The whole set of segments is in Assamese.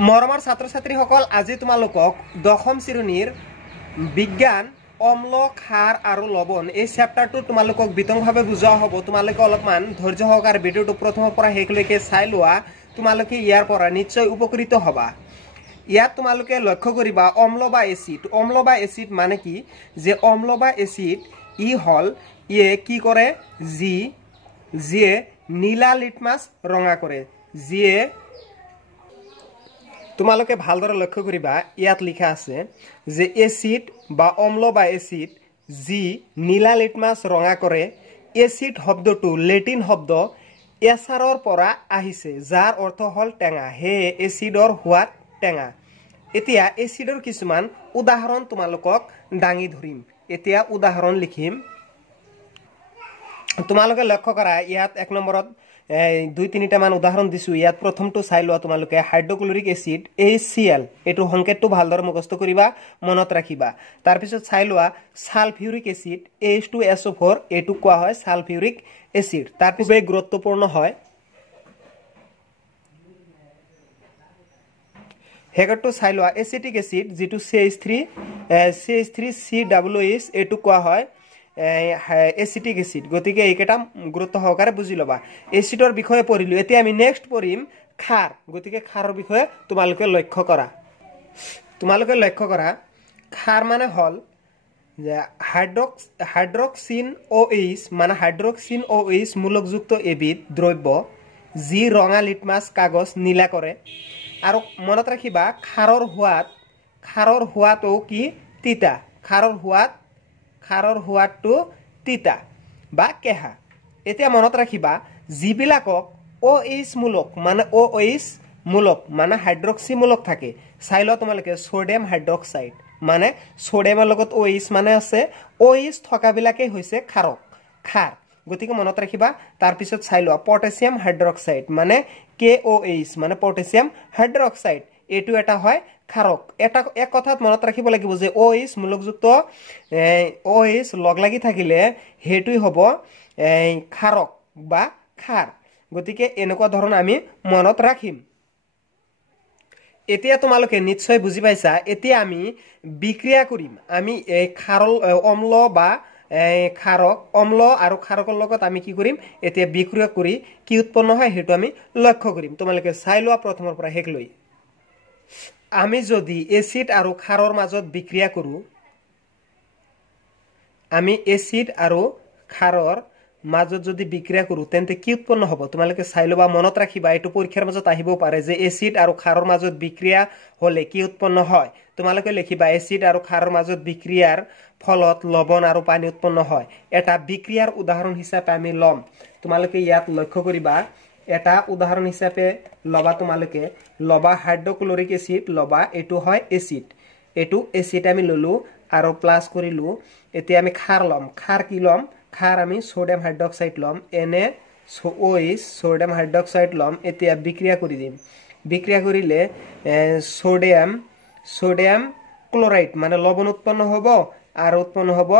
মৰমৰ ছাত্ৰ ছাত্ৰীসকল আজি তোমালোকক দশম শ্ৰেণীৰ বিজ্ঞান অম্ল ক্ষাৰ আৰু লৱণ এই চেপ্টাৰটো তোমালোকক বিতংভাৱে বুজোৱা হ'ব। তোমালোকে অলপমান ধৈৰ্য সহকাৰে ভিডিঅ'টো প্ৰথমৰ পৰা শেষলৈকে চাই লোৱা। তোমালোকে ইয়াৰ পৰা নিশ্চয় উপকৃত হ'বা। ইয়াত তোমালোকে লক্ষ্য কৰিবা অম্ল বা এচিড। অম্ল বা এচিড মানে কি যে অম্ল বা এচিড ই হল ইয়ে কি কৰে যিয়ে নীলা লিটমাছ ৰঙা কৰে। যিয়ে তোমালোকে ভালদৰে লক্ষ্য কৰিবা ইয়াত লিখা আছে যে এচিড বা অম্ল বা এচিড যি নীলা লিটমাছ ৰঙা কৰে। এচিড শব্দটো লেটিন শব্দ এচাৰৰ পৰা আহিছে যাৰ অৰ্থ হল টেঙা। হে এচিডৰ সোৱাদ টেঙা। এতিয়া এচিডৰ কিছুমান উদাহৰণ তোমালোকক দাঙি ধৰিম। এতিয়া উদাহৰণ লিখিম। তোমালোকে লক্ষ্য কৰা ইয়াত এক নম্বৰত দুই তিনিটা মান উদাহৰণ দিছো। ইয়াত প্ৰথমটো চাই লোৱা তোমালোকে হাইড্ৰক্লৰিক এচিড HCl এইটো সংকেতটো ভালদৰে মুখস্থ কৰিবা মনত ৰাখিবা। তাৰ পিছত চাই লোৱা সালফিউৰিক এচিড H2SO4 এইটো কোৱা হয় সালফিউৰিক এচিড। তাৰ পিছত গুৰুত্বপূৰ্ণ হয় হেগৰটো চাই লোৱা এচিটিক এচিড যেটো CH3COOH এইটো কোৱা হয় এচিটিক এচিড। গতিকে এইকেইটা গুৰুত্ব সহকাৰে বুজি লবা। এচিডৰ বিষয়ে পঢ়িলো। এতিয়া আমি নেক্সট পঢ়িম ক্ষাৰ। গতিকে ক্ষাৰৰ বিষয়ে তোমালোকে লক্ষ্য কৰা ক্ষাৰ মানে হল যে হাইড্ৰক্সিন OH মানে হাইড্ৰক্সিন OH মূলকযুক্ত এবিধ দ্ৰব্য যি ৰঙা লিটমাছ কাগজ নীলা কৰে। আৰু মনত ৰাখিবা ক্ষাৰৰ সোৱাদও কি তিতা। ক্ষাৰৰ সোৱাদটো তিতা বা কেহা। এতিয়া মনত ৰাখিবা যিবিলাকক OH মূলক মানে হাইড্ৰক্সি মূলক থাকে। চাই লোৱা তোমালোকে সোডিয়াম হাইড্ৰক্সাইড মানে সোডিয়ামৰ লগত OH মানে আছে। OH থকাবিলাকেই হৈছে ক্ষাৰ। গতিকে মনত ৰাখিবা। তাৰ পিছত চাই লোৱা পটাছিয়াম হাইড্ৰক্সাইড মানে KOH মানে পটাছিয়াম হাইড্ৰক্সাইড এইটো এটা হয় ক্ষাৰক। এক কথাত মনত ৰাখিব লাগিব যে OH মূলকযুক্ত OH লগ লাগি থাকিলে হেতুই হ'ব ক্ষাৰক বা ক্ষাৰ। গতিকে এনেকুৱা ধৰণৰ আমি মনত ৰাখিম। এতিয়া তোমালোকে নিশ্চয় বুজি পাইছা। এতিয়া আমি বিক্ৰিয়া কৰিম। আমি এই অম্ল বা ক্ষাৰক অম্ল আৰু ক্ষাৰকৰ লগত আমি কি কৰিম এতিয়া বিক্ৰিয়া কৰি কি উৎপন্ন হয় সেইটো আমি লক্ষ্য কৰিম। তোমালোকে চাই লোৱা প্ৰথমৰ পৰা শেষলৈ। আমি যদি এচিড আৰু ক্ষাৰৰ মাজত বিক্ৰিয়া কৰো তেন্তে কি উৎপন্ন হ'ব তোমালোকে চাই লবা মনত ৰাখিবা। এইটো পৰীক্ষাৰ মাজত আহিবও পাৰে যে এচিড আৰু ক্ষাৰৰ মাজত বিক্ৰিয়া হলে কি উৎপন্ন হয়। তোমালোকে লিখিবা এচিড আৰু ক্ষাৰৰ মাজত বিক্ৰিয়াৰ ফলত লৱণ আৰু পানী উৎপন্ন হয়। এটা বিক্ৰিয়াৰ উদাহৰণ হিচাপে আমি লম। তোমালোকে ইয়াত লক্ষ্য কৰিবা এটা উদাহৰণ হিচাপে তোমালোকে লবা হাইড্ৰক্লৰিক এচিড লবা। এইটো হয় এচিড। এইটো এচিড আমি ললো আৰু প্লাস কৰিলো। এতিয়া আমি ক্ষাৰ লম। ক্ষাৰ কি লম ক্ষাৰ আমি সোডিয়াম হাইড্ৰক্সাইড লম। NaOH সোডিয়াম হাইড্ৰক্সাইড লম। এতিয়া বিক্ৰিয়া কৰি দিম। বিক্ৰিয়া কৰিলে সোডিয়াম ক্লোৰাইড মানে লৱণ উৎপন্ন হ'ব আৰু উৎপন্ন হ'ব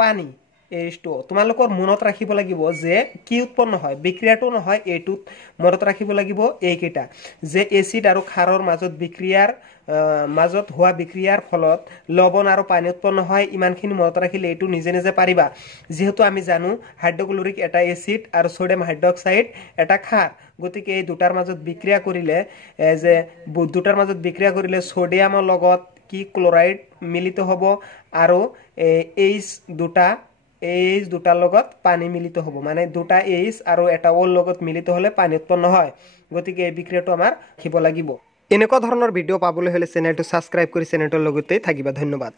পানী H2O। তোমালোকৰ মনত ৰাখিব লাগিব যে কি উৎপন্ন হয় বিক্ৰিয়াটো নহয় এইটোত মনত ৰাখিব লাগিব এইকেইটা যে এচিড আৰু ক্ষাৰৰ মাজত হোৱা বিক্ৰিয়াৰ ফলত লৱণ আৰু পানী উৎপন্ন হয়। ইমানখিনি মনত ৰাখিলে এইটো নিজে নিজে পাৰিবা। যেহেতু আমি জানো হাইড্ৰক্লৰিক এটা এচিড আৰু সোডিয়াম হাইড্ৰক্সাইড এটা ক্ষাৰ। গতিকে এই দুটাৰ মাজত বিক্ৰিয়া কৰিলে সোডিয়ামৰ লগত কি ক্লোৰাইড মিলিত হ'ব আৰু H দুটাৰ লগত পানী মিলিত হ'ব। মানে দুটা H আৰু এটা O লগত মিলিত হলে পানী উৎপন্ন হয়। গতিকে এই বিক্ৰিয়াটো আমাৰ ৰাখিব লাগিব। এনেকুৱা ধৰণৰ ভিডিঅ' পাবলৈ হলে চেনেলটো ছাবস্ক্ৰাইব কৰি চেনেলটোৰ লগতেই থাকিবা। ধন্যবাদ।